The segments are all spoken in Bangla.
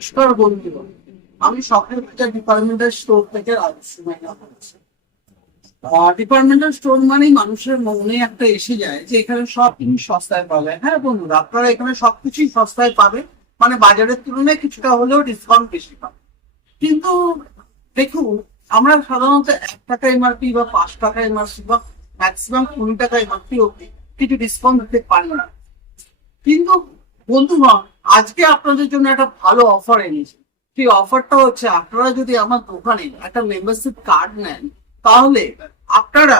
নমস্কার বন্ধুরা, আমি স্বপ্নের ডিপার্টমেন্টাল স্টোর থেকে রাজস্থান বলছি। ডিপার্টমেন্টাল স্টোর মানেই মানুষের মনে একটা এসে যায় যে এখানে সব জিনিস সস্তায় পাবে। হ্যাঁ বন্ধুরা, আপনারা এখানে সবকিছুই সস্তায় পাবে, মানে বাজারের তুলনায় কিছুটা হলেও ডিসকাউন্ট বেশি পাবে। কিন্তু দেখুন, আমরা সাধারণত 1 টাকা এমআরপি বা 5 টাকা এমআরপি বা ম্যাক্সিমাম 20 টাকা এমআরপি অব্দি কিছু ডিসকাউন্ট দিতে পারি না। কিন্তু বন্ধুগণ, আজকে আপনাদের জন্য একটা ভালো অফার এনেছি। সেই অফারটা হচ্ছে, আপনারা যদি আমার দোকানে একটা মেম্বারশিপ কার্ড নেন, তাহলে আপনারা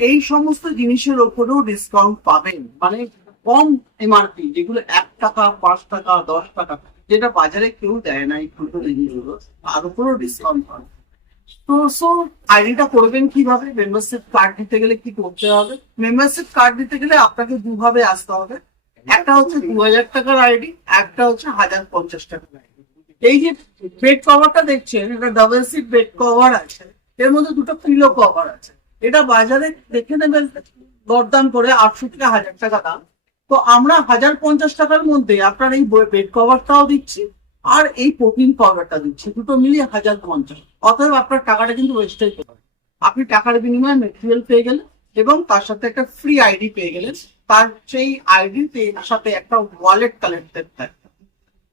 এই সমস্ত জিনিসের ওপরেও ডিসকাউন্ট পাবেন। মানে কম এমআরপি, যেগুলো 1 টাকা, 5 টাকা, 10 টাকা, যেটা বাজারে কেউ দেয় না, এই ছোট জিনিসগুলো, তার উপরেও ডিসকাউন্ট পাবেন। তো আইডিটা করবেন কিভাবে? মেম্বারশিপ কার্ড দিতে গেলে কি করতে হবে? মেম্বারশিপ কার্ড দিতে গেলে আপনাকে দুভাবে আসতে হবে। একটা হচ্ছে 2000 টাকার আইডি, একটা হচ্ছে 1050 টাকার আইডি। এই যে বেড কভারটা দেখছেন, এটা ডাবল সিট বেড কভার আছে, এর মধ্যে দুটো পিলো কভার আছে। এটা বাজারে দেখে নেবেন দরদাম করে 800 থেকে 1000 টাকা দাম। তো আমরা 1050 টাকার মধ্যে আপনার এই বেড কভারটাও দিচ্ছি, আর এই প্রোটিন কভারটা দিচ্ছি, দুটো মিলিয়ে 1050। অতএব আপনার টাকাটা কিন্তু ওয়েস্টেজ হবে। আপনি টাকার বিনিময়ে মেটেরিয়াল পেয়ে গেলেন এবং তার সাথে একটা ফ্রি আইডি পেয়ে গেলেন। তার সেই আইডিতে সাথে একটা ওয়ালেট কালেক্টেড থাকে।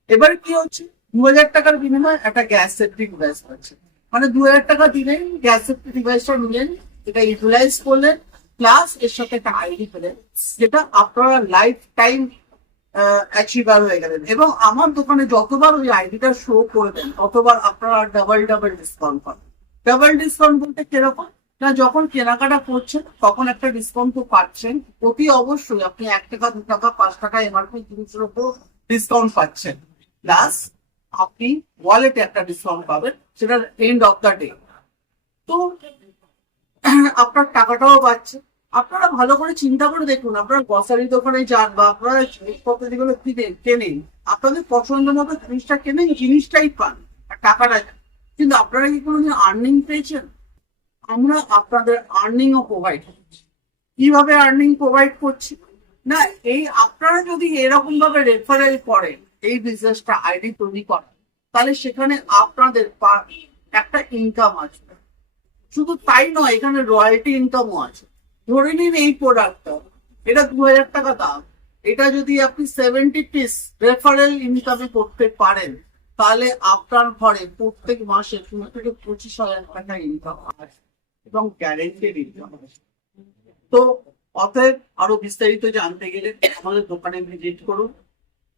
এবার কি হচ্ছে, 2000 টাকার বিনিময়ে একটা গ্যাস সেফটি ডিভাইস পাচ্ছে। মানে 2000 টাকা দিলেন, গ্যাস সেফটি ডিভাইসটা নিলেন, এটা ইউটিলাইজ করলেন, প্লাস এর সাথে একটা আইডি পেলেন, যেটা আপনারা লাইফ টাইম অ্যাচিভার হয়ে গেলেন। এবং আমার দোকানে যতবার ওই আইডিটা শো করবেন, ততবার আপনারা ডাবল ডাবল ডিসকাউন্ট পাবেন। ডাবল ডিসকাউন্ট বলতে কিরকম না, যখন কেনাকাটা করছেন তখন একটা ডিসকাউন্ট তো পাচ্ছেন, অতি অবশ্যই আপনি 1 টাকা, 2 টাকা, 5 টাকা এমআরপি জিনিসের উপর ডিসকাউন্ট পাচ্ছেন, প্লাস আপনি ওয়ালেটে একটা ডিসকাউন্ট পাবেন, সেটা এন্ড অফ দ্য ডে। তো আপনার টাকাটাও বাঁচছে। আপনারা ভালো করে চিন্তা করে দেখুন, আপনারা গ্রসারি দোকানে যান বা আপনারা জিনিসপত্র যেগুলো কেনেন, আপনাদের পছন্দ মতো জিনিসটা কেনেন, জিনিসটাই পান, আর টাকাটা যান। কিন্তু আপনারা কি কোনোদিন আর্নিং পেয়েছেন? আমরা আপনাদের আর্নিং ও প্রোভাইড করছি। কিভাবে আর্নিং প্রোভাইড করছি না, এই আপনারা যদি এরকম ভাবে রেফারেল করেন, এই বিজনেসটা আইডি তৈরি করেন, তাহলে সেখানে আপনাদের একটা ইনকাম আসবে। শুধু তাই নয়, এখানে রয়্যালটি ইনকামও আছে। ধরে নিন এই প্রোডাক্টটা, এটা 2000 টাকা দাম, এটা যদি আপনি 70 পিস রেফারেল ইনকামে করতে পারেন, তাহলে আপনার ঘরে প্রত্যেক মাসে 20 থেকে 25,000 টাকা ইনকাম আসে, এবং গ্যারেন্টেড ইনকাম আসে। তো অতএব আরো বিস্তারিত জানতে গেলে আমাদের দোকানে ভিজিট করুন।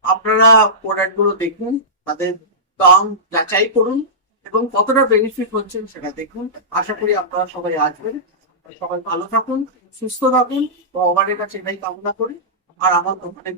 আপনারা প্রোডাক্ট গুলো দেখুন, তাদের দাম যাচাই করুন, এবং কতটা বেনিফিট হচ্ছেন সেটা দেখুন। আশা করি আপনারা সবাই আসবেন। সবাই ভালো থাকুন, সুস্থ থাকুন, ভগবানের কাছে এটাই কামনা করি। আর আমার দোকানে